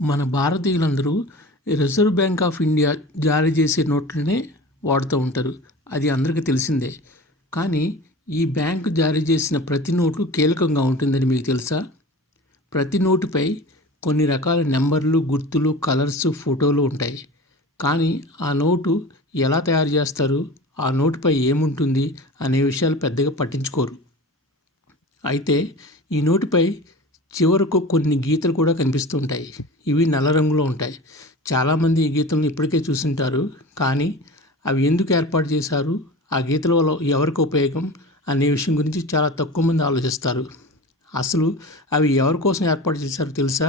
మన భారతీయులందరూ reserve bank of India జారీ చేసే నోట్లనే వాడుతూ ఉంటారు. అది అందరికీ తెలిసిందే. కానీ ఈ బ్యాంకు జారీ చేసిన ప్రతి నోటు కీలకంగా ఉంటుందని మీకు తెలుసా? ప్రతి నోటుపై కొన్ని రకాల నెంబర్లు, గుర్తులు, కలర్స్, ఫోటోలు ఉంటాయి. కానీ ఆ నోటు ఎలా తయారు చేస్తారు, ఆ నోటుపై ఏముంటుంది అనే విషయాలు పెద్దగా పట్టించుకోరు. అయితే ఈ నోటుపై చివరకు కొన్ని గీతలు కూడా కనిపిస్తుంటాయి. ఇవి నల్ల రంగులో ఉంటాయి. చాలామంది ఈ గీతలను ఇప్పటికే చూసుంటారు. కానీ అవి ఎందుకు ఏర్పాటు చేశారు, ఆ గీతల వల్ల ఎవరికి ఉపయోగం అనే విషయం గురించి చాలా తక్కువ మంది ఆలోచిస్తారు. అసలు అవి ఎవరి కోసం ఏర్పాటు చేశారో తెలుసా?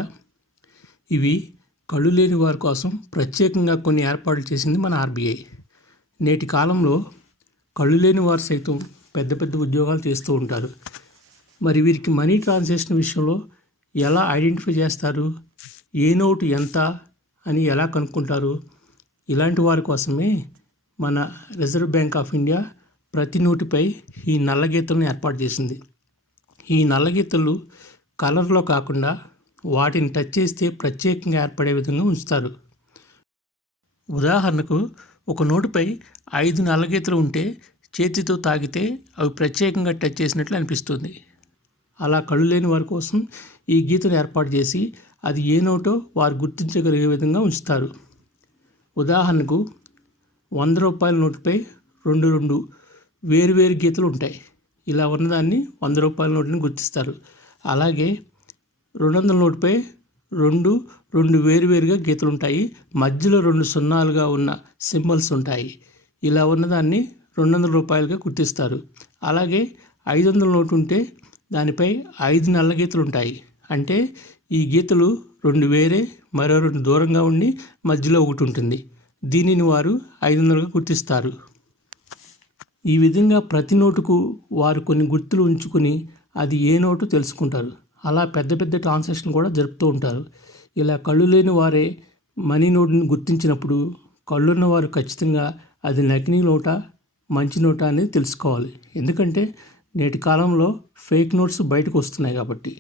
ఇవి కళ్ళు లేని వారి కోసం ప్రత్యేకంగా కొన్ని ఏర్పాట్లు చేసింది మన ఆర్బీఐ. నేటి కాలంలో కళ్ళు లేని వారు సైతం పెద్ద పెద్ద ఉద్యోగాలు చేస్తూ ఉంటారు. మరి వీరికి మనీ ట్రాన్సాక్షన్ విషయంలో ఎలా ఐడెంటిఫై చేస్తారు, ఏ నోటు ఎంత అని ఎలా కనుక్కుంటారు? ఇలాంటి వారి కోసమే మన రిజర్వ్ బ్యాంక్ ఆఫ్ ఇండియా ప్రతి నోటుపై ఈ నల్ల గీతలను ఏర్పాటు చేసింది. ఈ నల్ల గీతలు కలర్లో కాకుండా వాటిని టచ్ చేస్తే ప్రత్యేకంగా ఏర్పడే విధంగా ఉంచుతారు. ఉదాహరణకు ఒక నోటుపై 5 నల్ల గీతలు ఉంటే చేతితో తాకితే అవి ప్రత్యేకంగా టచ్ చేసినట్లు అనిపిస్తుంది. అలా కళ్ళు లేని వారి కోసం ఈ గీతను ఏర్పాటు చేసి అది ఏ నోటో వారు గుర్తించగలిగే విధంగా ఉంచుతారు. ఉదాహరణకు 100 రూపాయల నోటుపై రెండు వేరువేరు గీతలు ఉంటాయి. ఇలా ఉన్నదాన్ని 100 రూపాయల నోటుని గుర్తిస్తారు. అలాగే 200 నోటుపై రెండు వేరువేరుగా గీతలు ఉంటాయి. మధ్యలో 2 సున్నాలుగా ఉన్న సింబల్స్ ఉంటాయి. ఇలా ఉన్నదాన్ని 200 రూపాయలుగా గుర్తిస్తారు. అలాగే 500 నోటు ఉంటే దానిపై 5 నల్ల గీతలు ఉంటాయి. అంటే ఈ గీతలు 2 వేరే, మరో 2 దూరంగా ఉండి మధ్యలో ఒకటి ఉంటుంది. దీనిని వారు 500గా గుర్తిస్తారు. ఈ విధంగా ప్రతి నోటుకు వారు కొన్ని గుర్తులు ఉంచుకుని అది ఏ నోటు తెలుసుకుంటారు. అలా పెద్ద పెద్ద ట్రాన్సాక్షన్ కూడా జరుపుతూ ఉంటారు. ఇలా కళ్ళు లేని వారే మనీ నోటుని గుర్తించినప్పుడు కళ్ళున్న వారు ఖచ్చితంగా అది నకిలీ నోటా, మంచి నోటా అనేది తెలుసుకోవాలి. ఎందుకంటే నేటి కాలంలో ఫేక్ నోట్స్ బయటకు వస్తున్నాయి కాబట్టి.